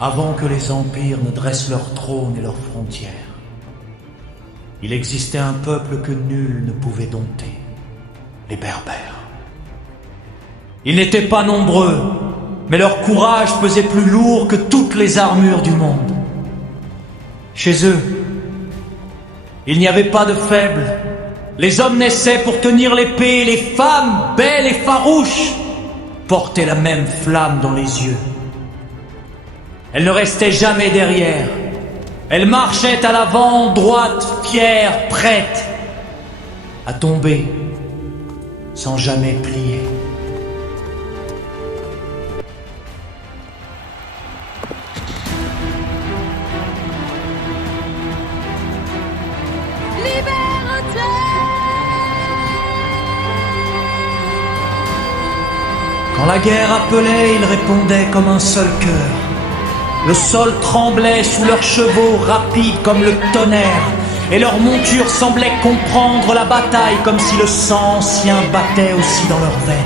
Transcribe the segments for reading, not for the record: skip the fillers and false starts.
avant que les empires ne dressent leurs trônes et leurs frontières, il existait un peuple que nul ne pouvait dompter, les Berbères. Ils n'étaient pas nombreux, mais leur courage pesait plus lourd que toutes les armures du monde. Chez eux, il n'y avait pas de faibles. Les hommes naissaient pour tenir l'épée, et les femmes, belles et farouches, portaient la même flamme dans les yeux. Elles ne restaient jamais derrière. Elles marchaient à l'avant, droites, fières, prêtes à tomber sans jamais plier. Quand la guerre appelait, ils répondaient comme un seul cœur. Le sol tremblait sous leurs chevaux rapides comme le tonnerre, et leurs montures semblaient comprendre la bataille comme si le sang ancien battait aussi dans leurs veines.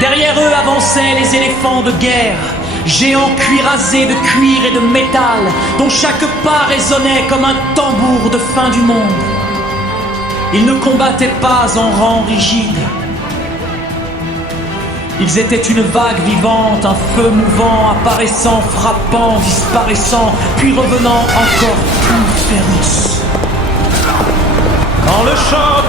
Derrière eux avançaient les éléphants de guerre, géants cuirassés de cuir et de métal, dont chaque pas résonnait comme un tambour de fin du monde. Ils ne combattaient pas en rang rigide. Ils étaient une vague vivante, un feu mouvant, apparaissant, frappant, disparaissant, puis revenant encore plus féroce. Quand le choc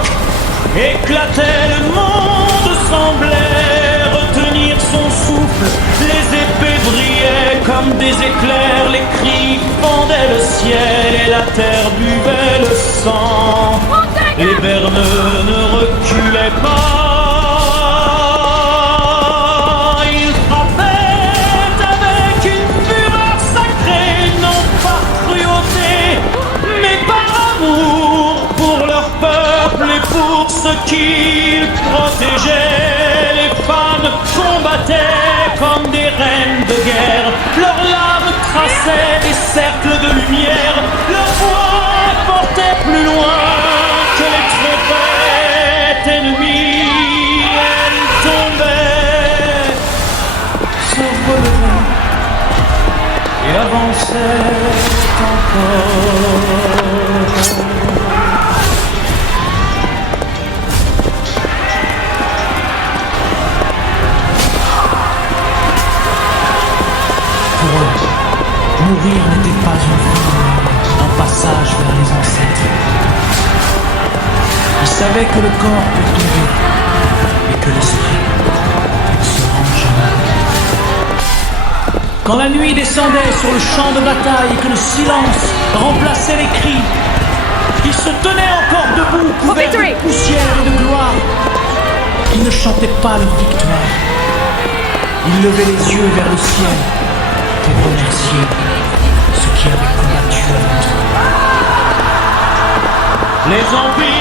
éclatait, le monde semblait retenir son souffle. Les épées brillaient comme des éclairs, les cris fendaient le ciel et la terre buvait le sang. Les berneux ne reculaient pas. Pour ceux qu'ils protégeaient, les femmes combattaient comme des reines de guerre. Leurs lames traçaient des cercles de lumière. Leur voix portait plus loin que les trompettes ennemies. Elles tombaient, se relevaient et avançaient encore. Mourir n'était pas une fin, un passage vers les ancêtres. Ils savaient que le corps peut tomber et que l'esprit se rend jamais. Quand la nuit descendait sur le champ de bataille et que le silence remplaçait les cris, ils se tenaient encore debout, couverts de poussière et de gloire. Ils ne chantaient pas leur victoire. Ils levaient les yeux vers le ciel pour remercier ceux qui avaient combattu avant eux. Les empires